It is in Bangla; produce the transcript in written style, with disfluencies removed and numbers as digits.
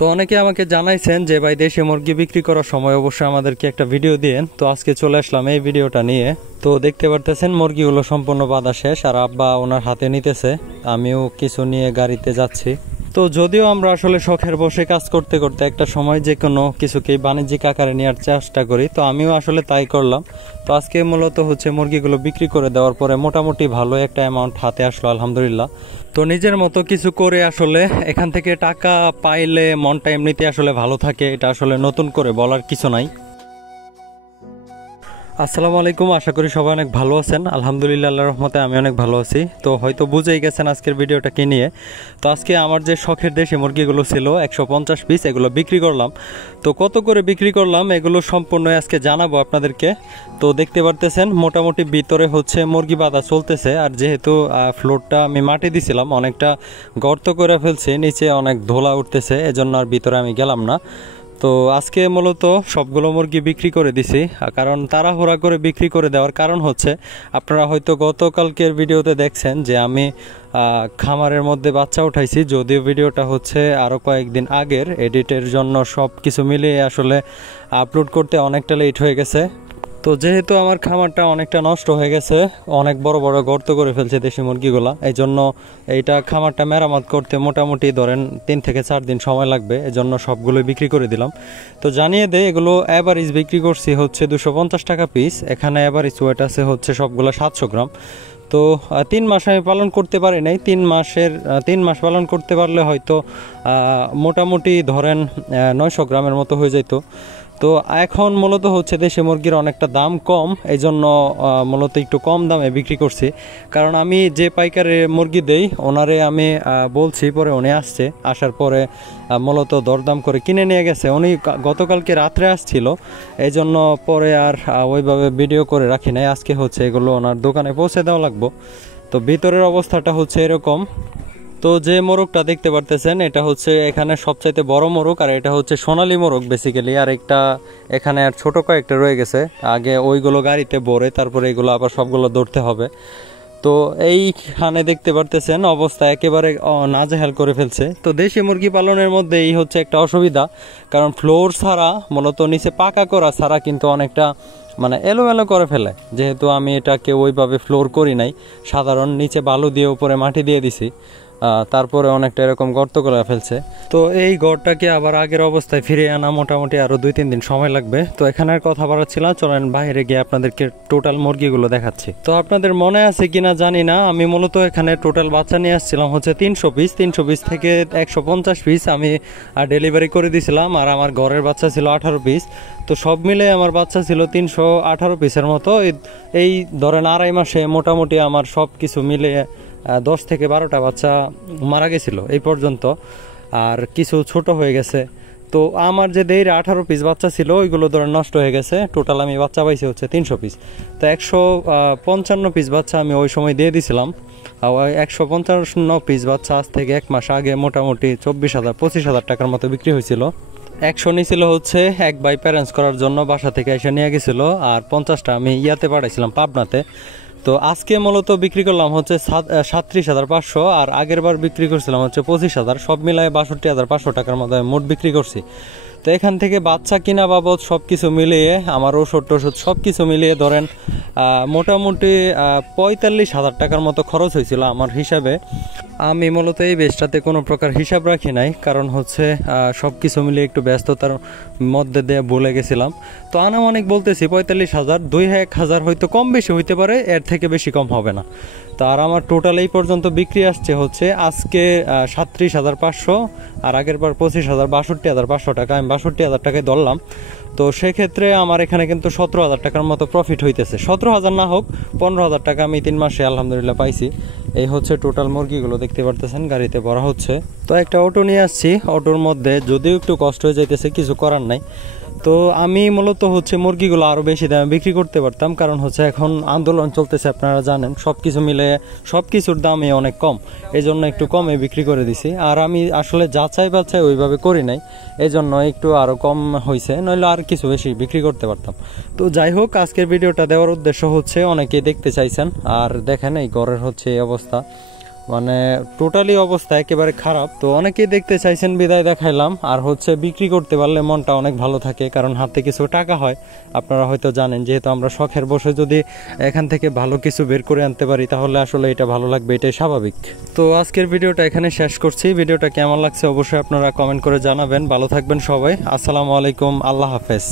তো অনেকে আমাকে জানাইছেন যে ভাই দেশি মুরগি বিক্রি করার সময় অবশ্যই আমাদেরকে একটা ভিডিও দিয়েন। তো আজকে চলে আসলাম এই ভিডিওটা নিয়ে। তো দেখতে পারতেছেন মুরগিগুলো সম্পূর্ণ বাঁধা শেষ, আর আব্বা ওনার হাতে নিতেছে, আমিও কিছু নিয়ে গাড়িতে যাচ্ছি। তো যদিও আমরা আসলে শখের বসে কাজ করতে করতে একটা সময় যে কোনো কিছুকেই বাণিজ্যিক আকারে নেওয়ার চেষ্টা করি, তো আমিও আসলে তাই করলাম। তো আজকে মূলত হচ্ছে মুরগিগুলো বিক্রি করে দেওয়ার পরে মোটামুটি ভালো একটা অ্যামাউন্ট হাতে আসলো আলহামদুলিল্লাহ। তো নিজের মতো কিছু করে আসলে এখান থেকে টাকা পাইলে মনটা এমনিতে আসলে ভালো থাকে, এটা আসলে নতুন করে বলার কিছু নাই। আসসালামু আলাইকুম, আশা করি সবাই অনেক ভালো আছেন। আলহামদুলিল্লাহ, আল্লাহর রহমতে আমি অনেক ভালো আছি। তো হয়তো বুঝেই গেছেন আজকের ভিডিওটা কি নিয়ে। তো আজকে আমার যে শখের দেশি মুরগিগুলো ছিল 150 পিস, এগুলো বিক্রি করলাম। তো কত করে বিক্রি করলাম এগুলো সম্পূর্ণ আজকে জানাবো আপনাদেরকে। তো দেখতে পারতেছেন মোটামুটি ভিতরে হচ্ছে মুরগি বাঁধা চলতেছে, আর যেহেতু ফ্লোরটা আমি মাটি দিছিলাম, অনেকটা গর্ত করে ফেলছি, নিচে অনেক ধোলা উঠতেছে, এজন্য আর ভিতরে আমি গেলাম না। তো আজকে মূলত সবগুলো মুরগি বিক্রি করে দিছি, কারণ তাড়াহুড়া করে বিক্রি করে দেওয়ার কারণ হচ্ছে আপনারা হয়তো গতকালকের ভিডিওতে দেখছেন যে আমি খামারের মধ্যে বাচ্চা উঠাইছি, যদিও ভিডিওটা হচ্ছে আরও কয়েকদিন আগের, এডিটের জন্য সব কিছু মিলিয়ে আসলে আপলোড করতে অনেকটা লেট হয়ে গেছে। তো যেহেতু আমার খামারটা অনেকটা নষ্ট হয়ে গেছে, অনেক বড় বড় গর্ত করে ফেলছে দেশি মুরগিগুলা, এই জন্য এইটা খামারটা মেরামত করতে মোটামুটি ধরেন 3 থেকে 4 দিন সময় লাগবে, এজন্য সবগুলোই বিক্রি করে দিলাম। তো জানিয়ে দেয় এগুলো অ্যাভারেজ বিক্রি করছি হচ্ছে 250 টাকা পিস। এখানে অ্যাভারেজ ওয়েট আছে হচ্ছে সবগুলো 700 গ্রাম। তো 3 মাস আমি পালন করতে পারি নাই, 3 মাস পালন করতে পারলে হয়তো মোটামুটি ধরেন 900 গ্রামের মতো হয়ে যেত। তো এখন মূলত হচ্ছে দেশি মুরগির অনেকটা দাম কম, এই জন্য মূলত একটু কম দামে বিক্রি করছি। কারণ আমি যে পাইকারে মুরগি দেই ওনারে আমি বলছি, পরে উনি আসছে, আসার পরে মূলত দরদাম করে কিনে নিয়ে গেছে। উনি গতকালকে রাত্রে আসছিল, এই জন্য পরে আর ওইভাবে ভিডিও করে রাখি নাই। আজকে হচ্ছে এগুলো ওনার দোকানে পৌঁছে দেওয়া লাগবো। তো ভিতরের অবস্থাটা হচ্ছে এরকম। তো যে মোরগটা দেখতে পারতেছেন এটা হচ্ছে এখানে সবচাইতে বড় মোরগ, আর এটা হচ্ছে সোনালী মোরগ বেসিক্যালি। আর একটা এখানে আর ছোট কয়েকটা রয়ে গেছে, আগে ওইগুলো গাড়িতে ভরে তারপরে এগুলো আবার সবগুলো ধরতে হবে। তো এইখানে দেখতে পারতেছেন অবস্থা একেবারে নাজেহাল করে ফেলছে। তো দেশি মুরগি পালনের মধ্যে এই হচ্ছে একটা অসুবিধা, কারণ ফ্লোর ছাড়া মূলত নিচে পাকা করা ছাড়া কিন্তু অনেকটা মানে এলোমেলো করে ফেলে। যেহেতু আমি এটাকে ওইভাবে ফ্লোর করি নাই, সাধারণ নিচে বালু দিয়ে উপরে মাটি দিয়ে দিছি, তারপরে অনেকটা এরকম গর্ত করে ফেলছে। তো এই গড়টাকে আবার আগের অবস্থায় ফিরিয়ে আনা মোটামুটি আরও 2-3 দিন সময় লাগবে। তো এখানে আর কথা বাড়াচ্ছি না, চলেন বাইরে গিয়ে আপনাদেরকে টোটাল মুরগিগুলো দেখাচ্ছি। তো আপনাদের মনে আছে কিনা জানি না, আমি মূলত এখানে টোটাল বাচ্চা নিয়ে আসছিলাম হচ্ছে 300 পিস থেকে 150 পিস আমি ডেলিভারি করে দিয়েছিলাম, আর আমার ঘরের বাচ্চা ছিল 18 পিস। তো সব মিলে আমার বাচ্চা ছিল 318 পিসের মতো। এই ধরেন 2.5 মাসে মোটামুটি আমার সব কিছু মিলে 10 থেকে 12টা বাচ্চা মারা গেছিল এই পর্যন্ত, আর কিছু ছোট হয়ে গেছে। তো আমার যে 18 পিস বাচ্চা ছিল ওইগুলো ধরেন নষ্ট হয়ে গেছে। টোটাল আমি বাচ্চা পাইছি হচ্ছে 300 পিস। তো 155 পিস বাচ্চা আমি ওই সময় দিয়ে দিছিলাম। 155 পিস বাচ্চা আজ থেকে 1 মাস আগে মোটামুটি 24,000-25,000 টাকার মতো বিক্রি হয়েছিল। 100 নিয়েছিল হচ্ছে এক ভাই প্যারেন্টস করার জন্য, বাসা থেকে এসে নিয়ে গেছিলো, আর 50টা আমি ইয়াতে পাঠাইছিলাম পাবনাতে। তো আজকে মূলত বিক্রি করলাম হচ্ছে 37,500, আর আগের বার বিক্রি করছিলাম হচ্ছে 25,000, সব মিলায় 62,500 টাকার মতো মোট বিক্রি করছি। তো এখান থেকে বাচ্চা কিনা বাবদ সব কিছু মিলিয়ে আমার ওষুধ সব কিছু মিলিয়ে ধরেন মোটামুটি 45,000 টাকার মতো খরচ হয়েছিল আমার হিসাবে। আমি মূলত এই বেচটাতে কোনো প্রকার হিসাব রাখি নাই, কারণ হচ্ছে সব কিছু মিলিয়ে একটু ব্যস্ততার মধ্যে দিয়ে ভুলে গেছিলাম। তো আনুমানিক বলতেছি 45,000, 2-1,000 হয়তো কম বেশি হইতে পারে, এর থেকে বেশি কম হবে না। তো আর আমার টোটাল এই পর্যন্ত বিক্রি আসছে হচ্ছে আজকে 37,500, আর আগের বার 25,000, 62,500 টাকা। আমি 62,000 টাকায় ধরলাম। তো সেক্ষেত্রে আমার এখানে কিন্তু 17,000 টাকার মতো প্রফিট হইতেছে। 17,000 না হোক 15,000 টাকা আমি 3 মাসে আলহামদুলিল্লাহ পাইছি। এই হচ্ছে টোটাল মুরগিগুলো দেখতে পারতেছেন গাড়িতে ভরা হচ্ছে। তো একটা অটো নিয়ে আসছি, অটোর মধ্যে যদিও একটু কষ্ট হয়ে যাইতেছে, কিছু করার নাই। তো আমি মূলত হচ্ছে মুরগিগুলো আরও বেশি দামে বিক্রি করতে পারতাম, কারণ হচ্ছে এখন আন্দোলন চলতেছে, আপনারা জানেন, সব কিছু মিলে সব কিছুর দামই অনেক কম, এই জন্য একটু কমে বিক্রি করে দিছি। আর আমি আসলে যাচাই বাছাই ওইভাবে করি নাই, এই জন্য একটু আরও কম হয়েছে, নইলে আর কিছু বেশি বিক্রি করতে পারতাম। তো যাই হোক, আজকের ভিডিওটা দেওয়ার উদ্দেশ্য হচ্ছে অনেকেই দেখতে চাইছেন, আর দেখেন এই ঘরের হচ্ছে এই অবস্থা। মানে টোটালি অবস্থা একেবারে খারাপ। তো অনেকেই দেখতে চাইছেন বিদায় দেখাইলাম। আর হচ্ছে বিক্রি করতে পারলে মনটা অনেক ভালো থাকে, কারণ হাতে কিছু টাকা হয়। আপনারা হয়তো জানেন, যেহেতু আমরা শখের বসে যদি এখান থেকে ভালো কিছু বের করে আনতে পারি তাহলে আসলে এটা ভালো লাগবে, এটাই স্বাভাবিক। তো আজকের ভিডিওটা এখানে শেষ করছি। ভিডিওটা কেমন লাগছে অবশ্যই আপনারা কমেন্ট করে জানাবেন। ভালো থাকবেন সবাই। আসসালামু আলাইকুম, আল্লাহ হাফেজ।